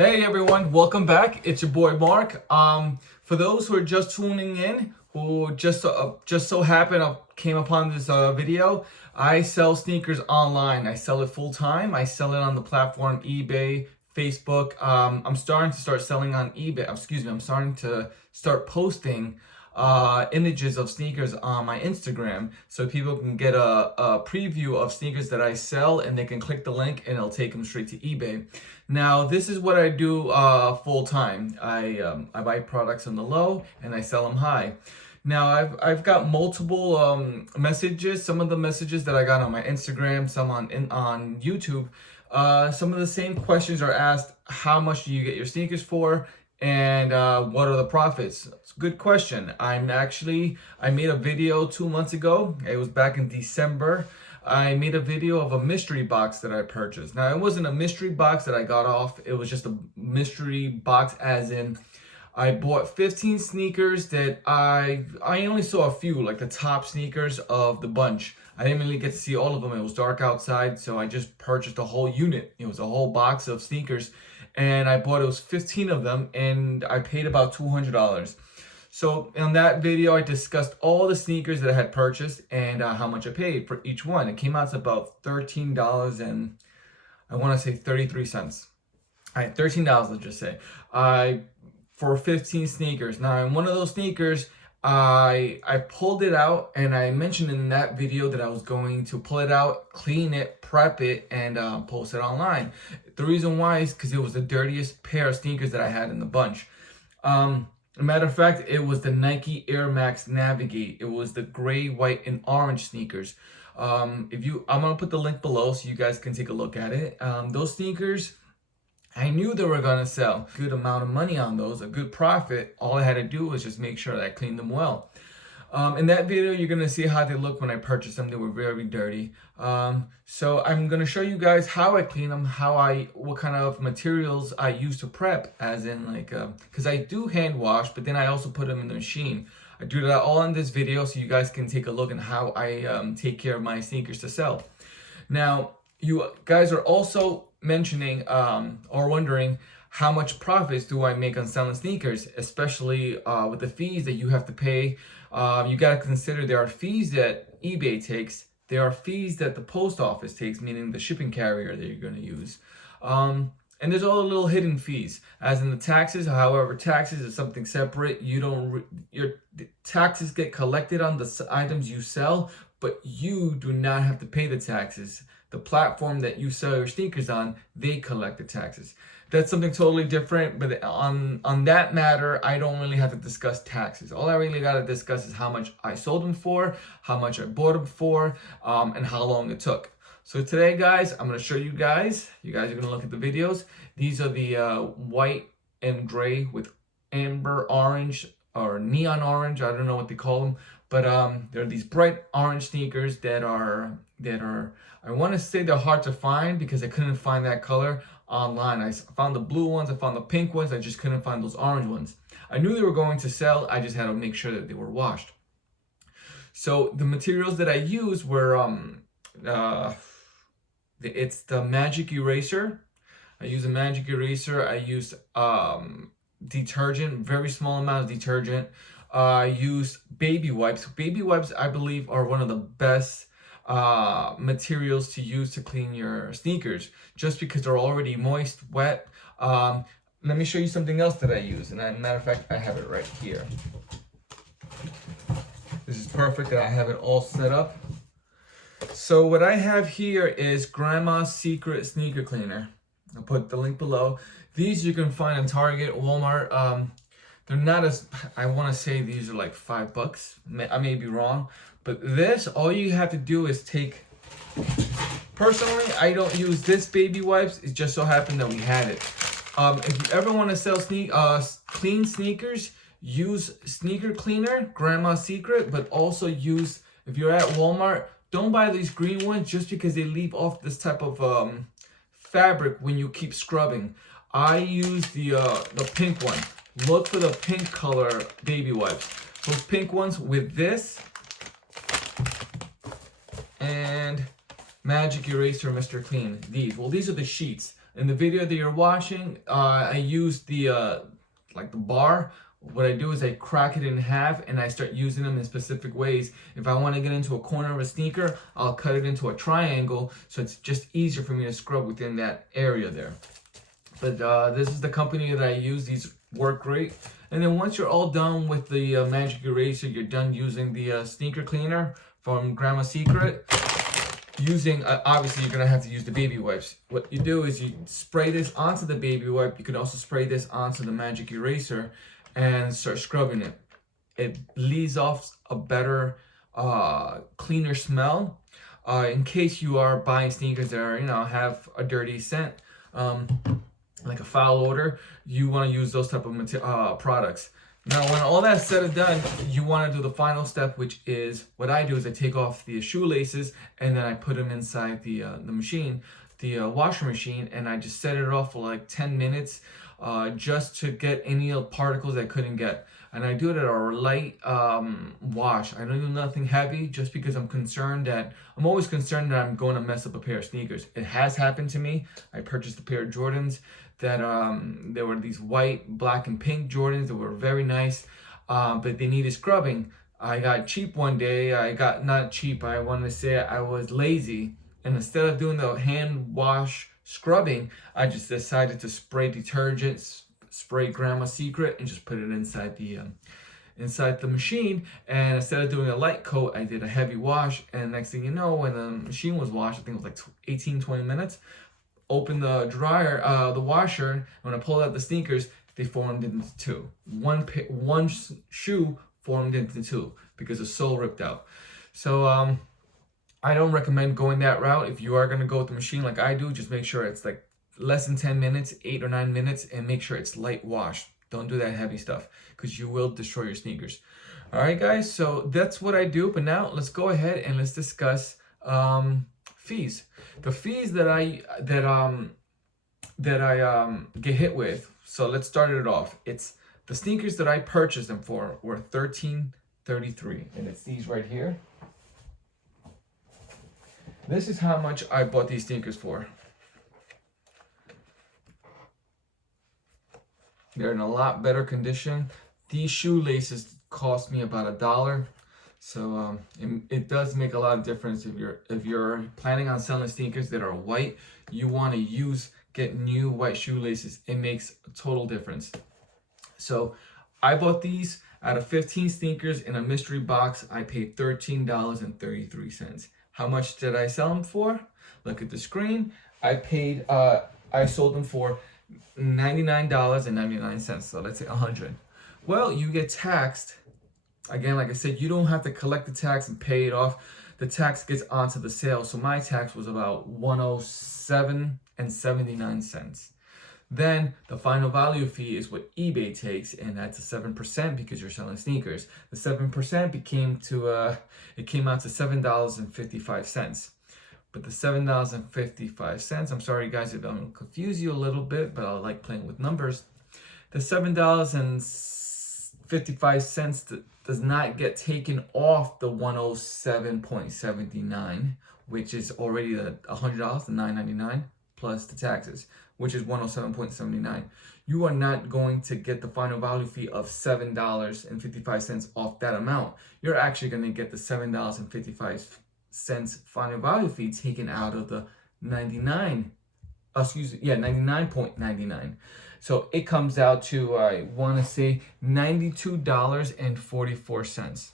Hey everyone, welcome back. It's your boy Mark. For those who are just tuning in, who just so happened came upon this video, I sell sneakers online. I sell it full time. I sell it on the platform eBay, Facebook. I'm starting to start selling on eBay. I'm starting to start posting images of sneakers on my Instagram so people can get a preview of sneakers that I sell, and they can click the link and it'll take them straight to eBay. Now, this is what I do full time. I buy products on the low and I sell them high. Now, I've got multiple messages. Some of the messages that I got on my Instagram, some on YouTube. Some of the same questions are asked: how much do you get your sneakers for? And what are the profits? It's a good question. I made a video 2 months ago. It was back in December. I made a video of a mystery box that I purchased. Now, it wasn't a mystery box that I got off. It was just a mystery box, as in I bought 15 sneakers that I only saw a few, like the top sneakers of the bunch. I didn't really get to see all of them. It was dark outside, so I just purchased a whole unit. It was a whole box of sneakers, and it was 15 of them, and I paid about $200. So in that video, I discussed all the sneakers that I had purchased and how much I paid for each one. It came out to about $13 and I want to say 33 cents. All right, $13, let's just say. For 15 sneakers. Now, in one of those sneakers, I pulled it out, and I mentioned in that video that I was going to pull it out, clean it, prep it, and post it online. The reason why is because it was the dirtiest pair of sneakers that I had in the bunch. As a matter of fact, it was the Nike Air Max Navigate. It was the gray, white, and orange sneakers. I'm gonna put the link below so you guys can take a look at it. Those sneakers, I knew they were gonna sell. Good amount of money on those, a good profit. All I had to do was just make sure that I cleaned them well. In that video, you're gonna see how they look when I purchased them. They were very dirty. So I'm gonna show you guys how I clean them, what kind of materials I use to prep, as in because I do hand wash, but then I also put them in the machine. I do that all in this video so you guys can take a look at how I take care of my sneakers to sell. Now, you guys are also mentioning or wondering, how much profits do I make on selling sneakers, especially with the fees that you have to pay. You got to consider there are fees that eBay takes. There are fees that the post office takes, meaning the shipping carrier that you're going to use. And there's all the little hidden fees, as in the taxes. However, taxes is something separate. Your taxes get collected on the items you sell, but you do not have to pay the taxes. The platform that you sell your sneakers on, they collect the taxes. That's something totally different, but on that matter, I don't really have to discuss taxes. All I really got to discuss is how much I sold them for, how much I bought them for, and how long it took. So today, guys, I'm going to show you guys. You guys are going to look at the videos. These are the white and gray with amber orange or neon orange. I don't know what they call them, but they're these bright orange sneakers that are I want to say they're hard to find because I couldn't find that color online. I found the blue ones, I found the pink ones, I just couldn't find those orange ones. I knew they were going to sell, I just had to make sure that they were washed. So the materials that I used were it's the magic eraser. I use a magic eraser. I used detergent, very small amount of detergent. I used baby wipes. Baby wipes, I believe, are one of the best materials to use to clean your sneakers, just because they're already moist, wet. Let me show you something else that I use, and as a matter of fact, I have it right here. This is perfect, and I have it all set up. So what I have here is Grandma's Secret Sneaker Cleaner. I'll put the link below. These you can find in Target, Walmart. They're not as, I want to say these are like $5. I may be wrong. But this, all you have to do is take, personally, I don't use this baby wipes. It just so happened that we had it. If you ever want to sell clean sneakers, use Sneaker Cleaner, Grandma's Secret, but also use, if you're at Walmart, don't buy these green ones just because they leave off this type of fabric when you keep scrubbing. I use the pink one. Look for the pink color baby wipes. Those pink ones with this and Magic Eraser Mr. Clean. These are the sheets. In the video that you're watching, I use the like the bar. What I do is I crack it in half and I start using them in specific ways. If I want to get into a corner of a sneaker, I'll cut it into a triangle, so it's just easier for me to scrub within that area there. But this is the company that I use. These work great. And then once you're all done with the magic eraser, you're done using the sneaker cleaner from Grandma's Secret. Obviously you're gonna have to use the baby wipes. What you do is you spray this onto the baby wipe. You can also spray this onto the magic eraser and start scrubbing it. It leaves off a better, cleaner smell. In case you are buying sneakers that are, have a dirty scent, like a foul odor, you want to use those type of products. Now, when all that's said and done, you want to do the final step, which is what I do is I take off the shoelaces and then I put them inside the machine, the washer machine, and I just set it off for like 10 minutes. Just to get any particles I couldn't get. And I do it at a light wash. I don't do nothing heavy just because I'm always concerned that I'm going to mess up a pair of sneakers. It has happened to me. I purchased a pair of Jordans that there were these white, black, and pink Jordans that were very nice, but they needed scrubbing. I got cheap one day. Not cheap, I want to say I was lazy. And instead of doing the hand wash scrubbing, I just decided to spray detergent, spray Grandma's Secret, and just put it inside the machine. And instead of doing a light coat, I did a heavy wash. And next thing you know, when the machine was washed, I think it was like 18-20 minutes, opened the dryer, the washer, and when I pulled out the sneakers, they formed into two. One shoe formed into two because the sole ripped out. So I don't recommend going that route. If you are going to go with the machine like I do, just make sure it's like less than 10 minutes, 8 or 9 minutes, and make sure it's light washed. Don't do that heavy stuff because you will destroy your sneakers. All right, guys, so that's what I do. But now let's go ahead and let's discuss fees. The fees that I get hit with. So let's start it off. It's the sneakers that I purchased them for were $13.33, and it's these right here. This is how much I bought these sneakers for. They're in a lot better condition. These shoelaces cost me about $1. So it does make a lot of difference if you're planning on selling sneakers that are white. You want to get new white shoelaces. It makes a total difference. So I bought these out of 15 sneakers in a mystery box. I paid $13.33. How much did I sell them for? Look at the screen. I sold them for $99.99. So let's say $100. Well, you get taxed. Again, like I said, you don't have to collect the tax and pay it off. The tax gets onto the sale. So my tax was about $107.79. Then the final value fee is what eBay takes, and that's a 7% because you're selling sneakers. The 7% came out to $7.55. But the $7.55, I'm sorry guys if I'm confuse you a little bit, but I like playing with numbers. The $7.55 does not get taken off the $107.79, which is already the $100, the $9.99 plus the taxes, which is $107.79. You are not going to get the final value fee of $7.55 off that amount. You're actually going to get the $7.55 final value fee taken out of the $99.99. So it comes out to, I want to say, $92.44.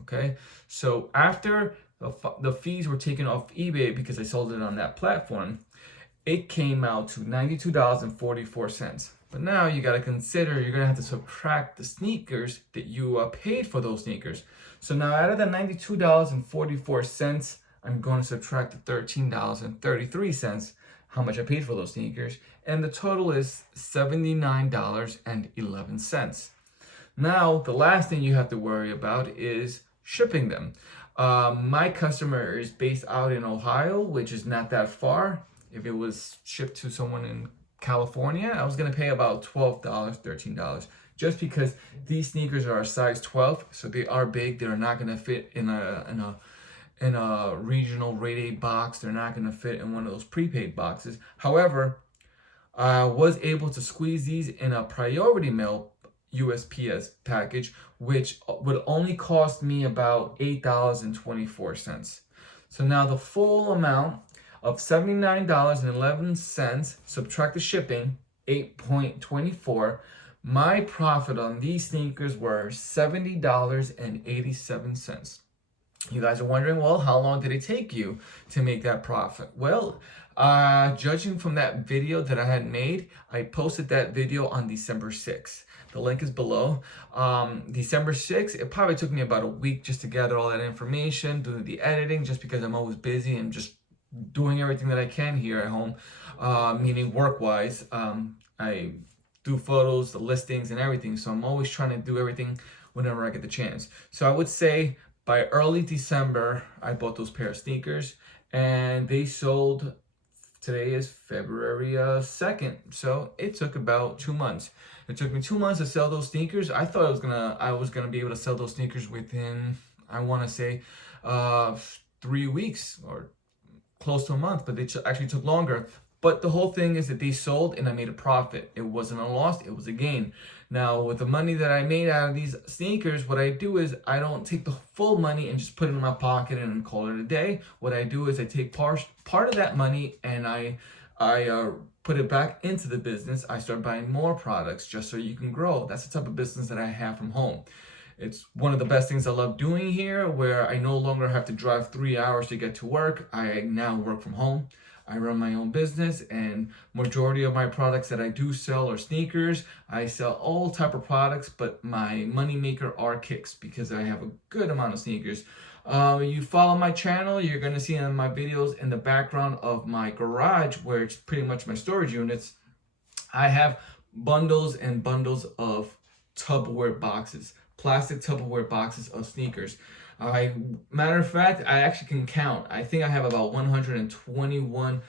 Okay, so after the fees were taken off eBay because I sold it on that platform, it came out to $92.44. But now you got to consider you're going to have to subtract the sneakers that you paid for those sneakers. So now out of the $92.44, I'm going to subtract the $13.33, how much I paid for those sneakers. And the total is $79.11. Now, the last thing you have to worry about is shipping them. My customer is based out in Ohio, which is not that far. If it was shipped to someone in California, I was going to pay about $12, $13, just because these sneakers are a size 12, so they are big. They're not going to fit in a regional Rite Aid box. They're not going to fit in one of those prepaid boxes. However, I was able to squeeze these in a priority mail USPS package, which would only cost me about $8.24. So now the full amount of $79.11, subtract the shipping, 8.24. My profit on these sneakers were $70.87. You guys are wondering, well, how long did it take you to make that profit? Well, judging from that video that I had made, I posted that video on December 6th. The link is below. December 6th, it probably took me about a week just to gather all that information, doing the editing, just because I'm always busy and just doing everything that I can here at home, meaning work-wise. I do photos, the listings, and everything, so I'm always trying to do everything whenever I get the chance. So I would say by early December, I bought those pair of sneakers, and they sold. Today is February 2nd, so it took about 2 months. It took me 2 months to sell those sneakers. I thought I was gonna be able to sell those sneakers within, I want to say, 3 weeks or close to a month, but they actually took longer. But the whole thing is that they sold and I made a profit. It wasn't a loss, it was a gain. Now, with the money that I made out of these sneakers, what I do is I don't take the full money and just put it in my pocket and call it a day. What I do is I take part of that money and I put it back into the business. I start buying more products just so you can grow. That's the type of business that I have from home. It's one of the best things I love doing here, where I no longer have to drive 3 hours to get to work. I now work from home. I run my own business, and majority of my products that I do sell are sneakers. I sell all type of products, but my money maker are kicks because I have a good amount of sneakers. You follow my channel, you're gonna see in my videos in the background of my garage, where it's pretty much my storage units. I have bundles and bundles of Tupperware boxes, plastic Tupperware boxes of sneakers. Matter of fact, I actually can count. I think I have about 121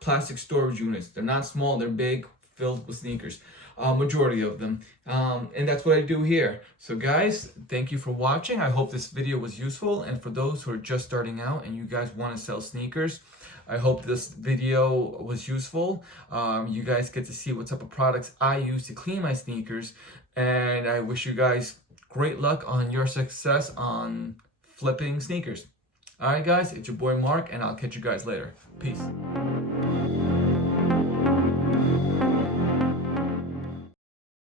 plastic storage units. They're not small, they're big, filled with sneakers. Majority of them. And that's what I do here. So guys, thank you for watching. I hope this video was useful. And for those who are just starting out and you guys want to sell sneakers, I hope this video was useful. You guys get to see what type of products I use to clean my sneakers. And I wish you guys great luck on your success on flipping sneakers. All right, guys, it's your boy Mark, and I'll catch you guys later. Peace.